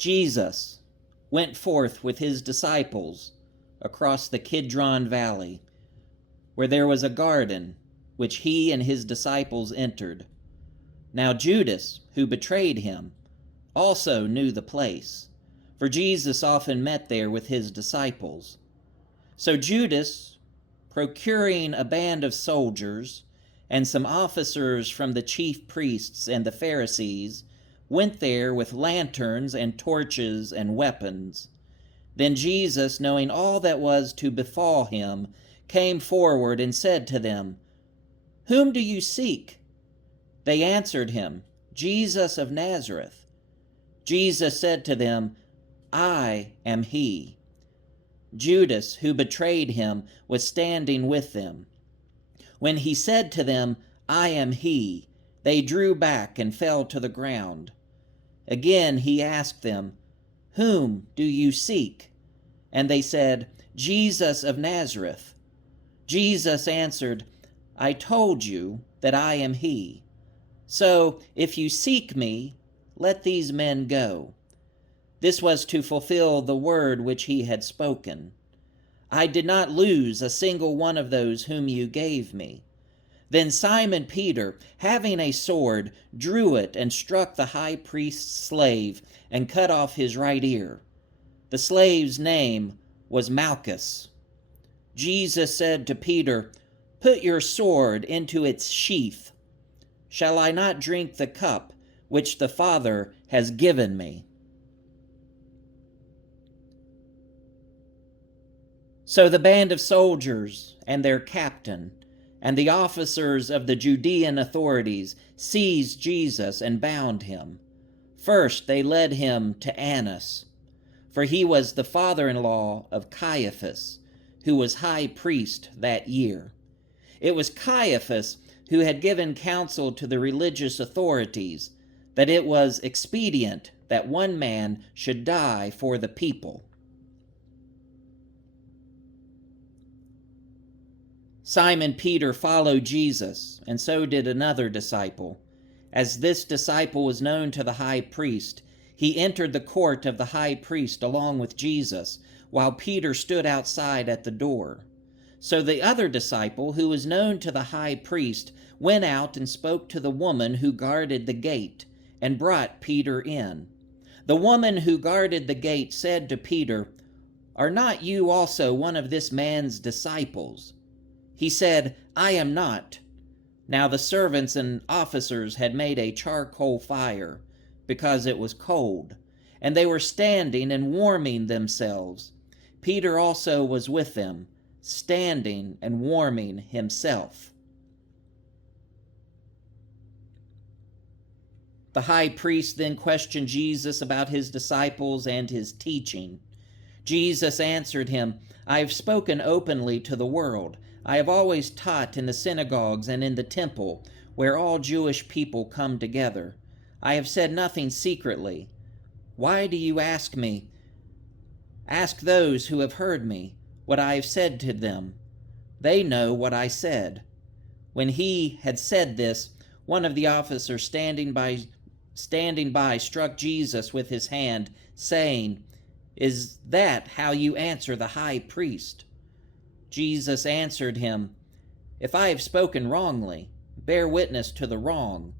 Jesus went forth with his disciples across the Kidron Valley, where there was a garden, which he and his disciples entered. Now Judas, who betrayed him, also knew the place, for Jesus often met there with his disciples. So Judas, procuring a band of soldiers and some officers from the chief priests and the Pharisees, went there with lanterns and torches and weapons. Then Jesus, knowing all that was to befall him, came forward and said to them, "Whom do you seek?" They answered him, "Jesus of Nazareth." Jesus said to them, "I am he." Judas, who betrayed him, was standing with them. When he said to them, "I am he," they drew back and fell to the ground. Again he asked them, "Whom do you seek?" And they said, "Jesus of Nazareth." Jesus answered, "I told you that I am he. So if you seek me, let these men go." This was to fulfill the word which he had spoken. "I did not lose a single one of those whom you gave me." Then Simon Peter, having a sword, drew it and struck the high priest's slave and cut off his right ear. The slave's name was Malchus. Jesus said to Peter, "Put your sword into its sheath. Shall I not drink the cup which the Father has given me?" So the band of soldiers and their captain and the officers of the Judean authorities seized Jesus and bound him. First they led him to Annas, for he was the father-in-law of Caiaphas, who was high priest that year. It was Caiaphas who had given counsel to the religious authorities that it was expedient that one man should die for the people. Simon Peter followed Jesus, and so did another disciple. As this disciple was known to the high priest, he entered the court of the high priest along with Jesus, while Peter stood outside at the door. So the other disciple, who was known to the high priest, went out and spoke to the woman who guarded the gate, and brought Peter in. The woman who guarded the gate said to Peter, "Are not you also one of this man's disciples?" He said, "I am not." Now the servants and officers had made a charcoal fire, because it was cold, and they were standing and warming themselves. Peter also was with them, standing and warming himself. The high priest then questioned Jesus about his disciples and his teaching. Jesus answered him, "I have spoken openly to the world. I have always taught in the synagogues and in the temple, where all Jewish people come together. I have said nothing secretly. Why do you ask me? Ask those who have heard me what I have said to them. They know what I said." When he had said this, one of the officers standing by struck Jesus with his hand, saying, "Is that how you answer the high priest?" Jesus answered him, "If I have spoken wrongly, bear witness to the wrong.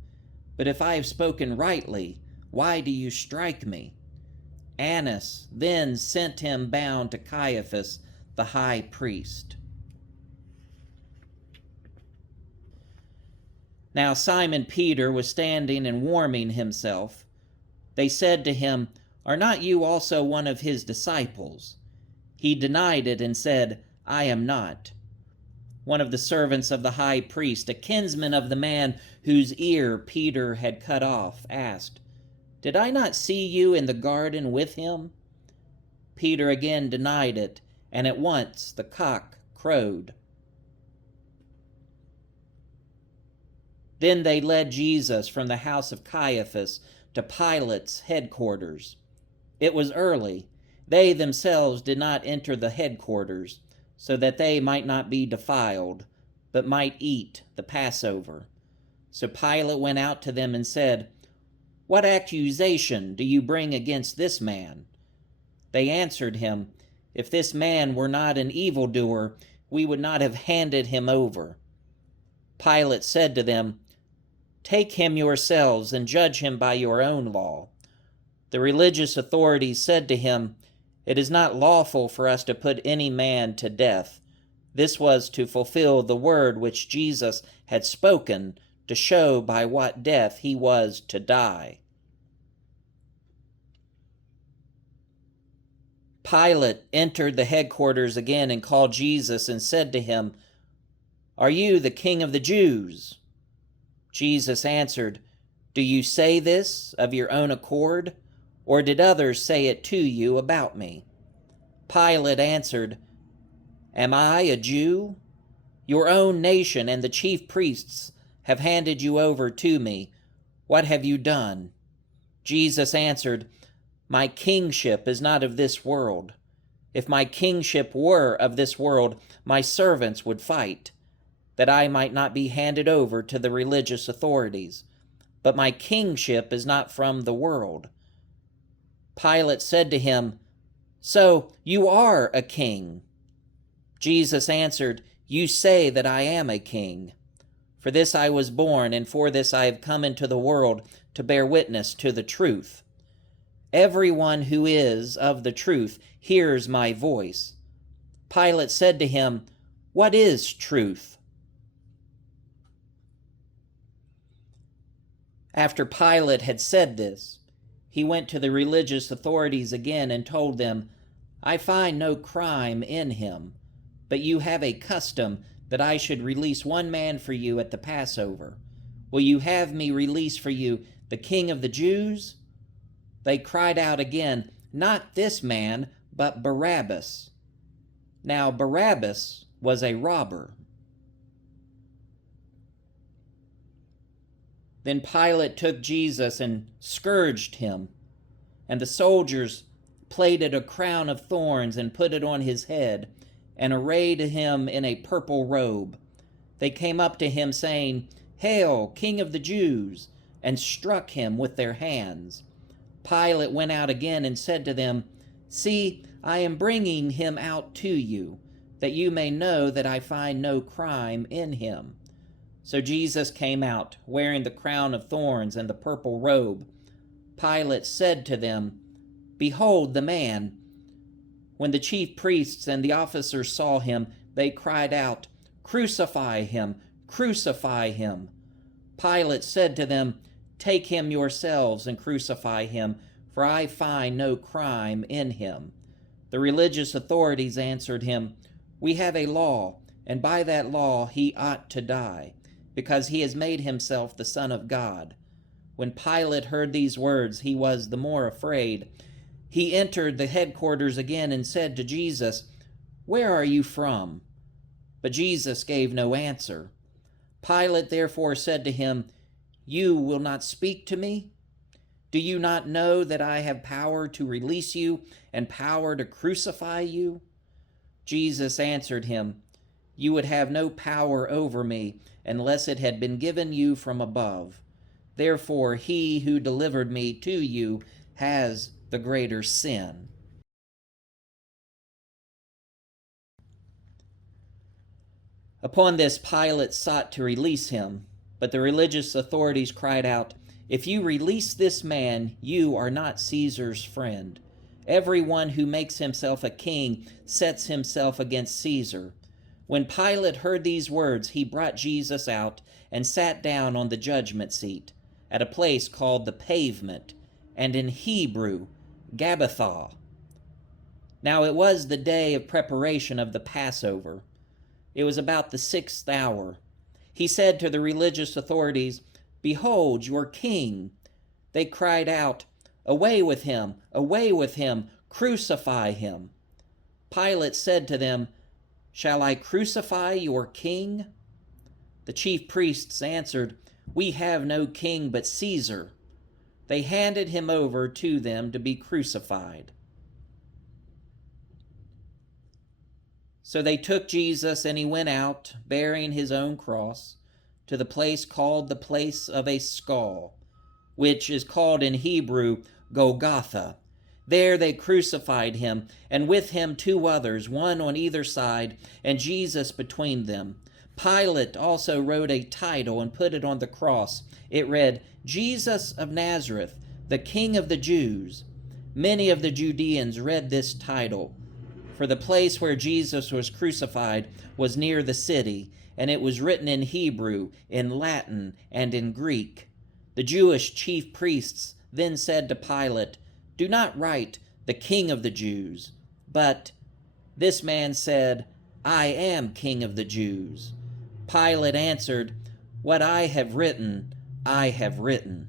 But if I have spoken rightly, why do you strike me?" Annas then sent him bound to Caiaphas, the high priest. Now Simon Peter was standing and warming himself. They said to him, "Are not you also one of his disciples?" He denied it and said, "I am not." One of the servants of the high priest, a kinsman of the man whose ear Peter had cut off, asked, "Did I not see you in the garden with him?" Peter again denied it, and at once the cock crowed. Then they led Jesus from the house of Caiaphas to Pilate's headquarters. It was early. They themselves did not enter the headquarters, so that they might not be defiled, but might eat the Passover. So Pilate went out to them and said, What accusation do you bring against this man?" They answered him, "If this man were not an evildoer, we would not have handed him over." Pilate said to them, "Take him yourselves and judge him by your own law." The religious authorities said to him, "It is not lawful for us to put any man to death." This was to fulfill the word which Jesus had spoken, to show by what death he was to die. Pilate entered the headquarters again and called Jesus and said to him, "Are you the king of the Jews?" Jesus answered, "Do you say this of your own accord, or did others say it to you about me?" Pilate answered, "Am I a Jew? Your own nation and the chief priests have handed you over to me. What have you done?" Jesus answered, "My kingship is not of this world. If my kingship were of this world, my servants would fight, that I might not be handed over to the religious authorities. But my kingship is not from the world." Pilate said to him, "So you are a king?" Jesus answered, "You say that I am a king. For this I was born, and for this I have come into the world, to bear witness to the truth. Everyone who is of the truth hears my voice." Pilate said to him, "What is truth?" After Pilate had said this, he went to the religious authorities again and told them, "I find no crime in him, but you have a custom that I should release one man for you at the Passover. Will you have me release for you the King of the Jews?" They cried out again, "Not this man, but Barabbas." Now Barabbas was a robber. Then Pilate took Jesus and scourged him, and the soldiers plaited a crown of thorns and put it on his head, and arrayed him in a purple robe. They came up to him, saying, "Hail, King of the Jews!" and struck him with their hands. Pilate went out again and said to them, "See, I am bringing him out to you, that you may know that I find no crime in him." So Jesus came out, wearing the crown of thorns and the purple robe. Pilate said to them, "Behold the man." When the chief priests and the officers saw him, they cried out, "Crucify him! Crucify him!" Pilate said to them, "Take him yourselves and crucify him, for I find no crime in him." The religious authorities answered him, "We have a law, and by that law he ought to die, because he has made himself the Son of God." When Pilate heard these words, he was the more afraid. He entered the headquarters again and said to Jesus, "Where are you from?" But Jesus gave no answer. Pilate therefore said to him, "You will not speak to me? Do you not know that I have power to release you and power to crucify you?" Jesus answered him, "You would have no power over me unless it had been given you from above. Therefore he who delivered me to you has the greater sin." Upon this, Pilate sought to release him, but the religious authorities cried out, "If you release this man, you are not Caesar's friend. Everyone who makes himself a king sets himself against Caesar." When Pilate heard these words, he brought Jesus out and sat down on the judgment seat, at a place called the Pavement, and in Hebrew, Gabbatha. Now it was the day of preparation of the Passover. It was about the 6th hour. He said to the religious authorities, "Behold your king." They cried out, "Away with him! Away with him! Crucify him!" Pilate said to them, "Shall I crucify your king?" The chief priests answered, "We have no king but Caesar." They handed him over to them to be crucified. So they took Jesus, and he went out, bearing his own cross, to the place called the place of a skull, which is called in Hebrew Golgotha. There they crucified him, and with him 2 others, one on either side, and Jesus between them. Pilate also wrote a title and put it on the cross. It read, Jesus of Nazareth, the King of the Jews. Many of the Judeans read this title, for the place where Jesus was crucified was near the city, and it was written in Hebrew, in Latin, and in Greek. The Jewish chief priests then said to Pilate, do not write, the King of the Jews, but this man said, I am King of the Jews. Pilate answered, what I have written, I have written.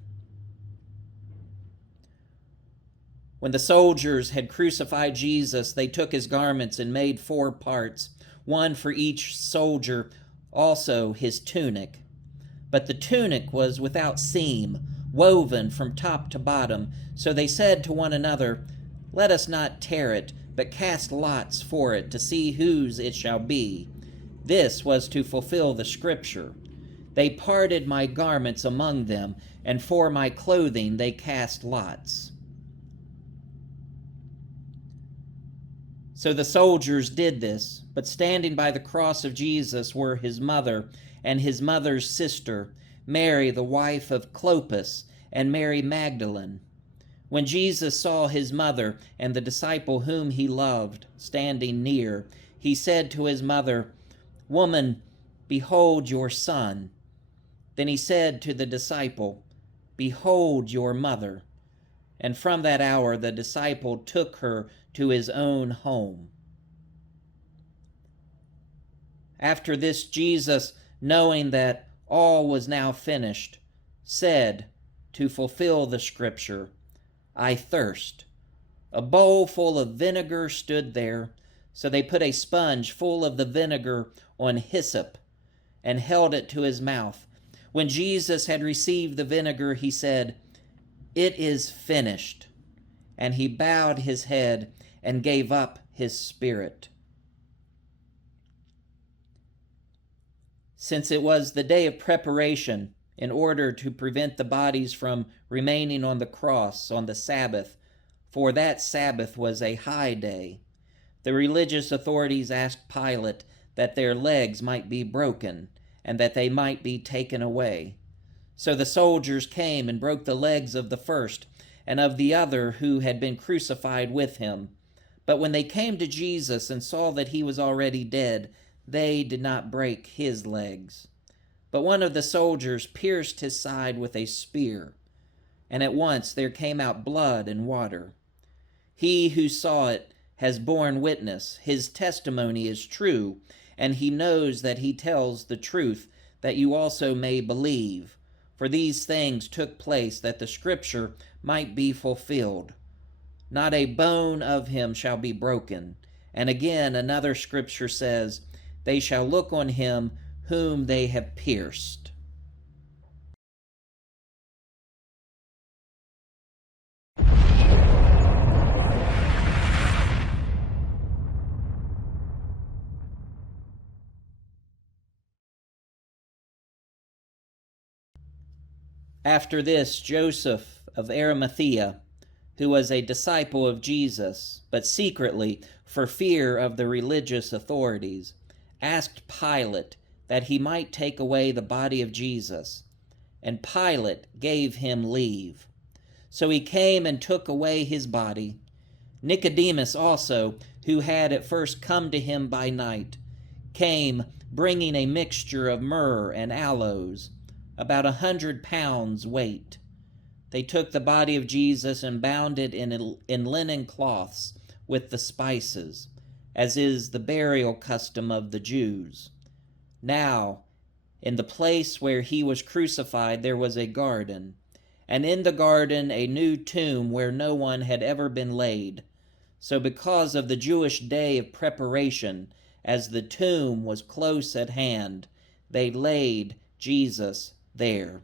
When the soldiers had crucified Jesus, they took his garments and made 4 parts, one for each soldier, also his tunic. But the tunic was without seam, woven from top to bottom. So they said to one another, let us not tear it, but cast lots for it to see whose it shall be. This was to fulfill the scripture. They parted my garments among them, and for my clothing they cast lots. So the soldiers did this, but standing by the cross of Jesus were his mother and his mother's sister, Mary, the wife of Clopas, and Mary Magdalene. When Jesus saw his mother and the disciple whom he loved standing near, he said to his mother, woman, behold your son. Then he said to the disciple, behold your mother. And from that hour the disciple took her to his own home. After this, Jesus, knowing that all was now finished, said, to fulfill the scripture, I thirst. A bowl full of vinegar stood there, so they put a sponge full of the vinegar on hyssop and held it to his mouth. When Jesus had received the vinegar, he said, it is finished. And he bowed his head and gave up his spirit. Since it was the day of preparation, in order to prevent the bodies from remaining on the cross on the Sabbath, for that Sabbath was a high day, the religious authorities asked Pilate that their legs might be broken and that they might be taken away. So the soldiers came and broke the legs of the first and of the other who had been crucified with him. But when they came to Jesus and saw that he was already dead, they did not break his legs. But one of the soldiers pierced his side with a spear, and at once there came out blood and water. He who saw it has borne witness. His testimony is true, and he knows that he tells the truth, that you also may believe. For these things took place that the scripture might be fulfilled. Not a bone of him shall be broken. And again another scripture says, they shall look on him whom they have pierced. After this, Joseph of Arimathea, who was a disciple of Jesus, but secretly for fear of the religious authorities, asked Pilate that he might take away the body of Jesus, and Pilate gave him leave. So he came and took away his body. Nicodemus also, who had at first come to him by night, came bringing a mixture of myrrh and aloes, about 100 pounds weight. They took the body of Jesus and bound it in linen cloths with the spices, as is the burial custom of the Jews. Now, in the place where he was crucified there was a garden, and in the garden a new tomb where no one had ever been laid. So because of the Jewish day of preparation, as the tomb was close at hand, they laid Jesus there.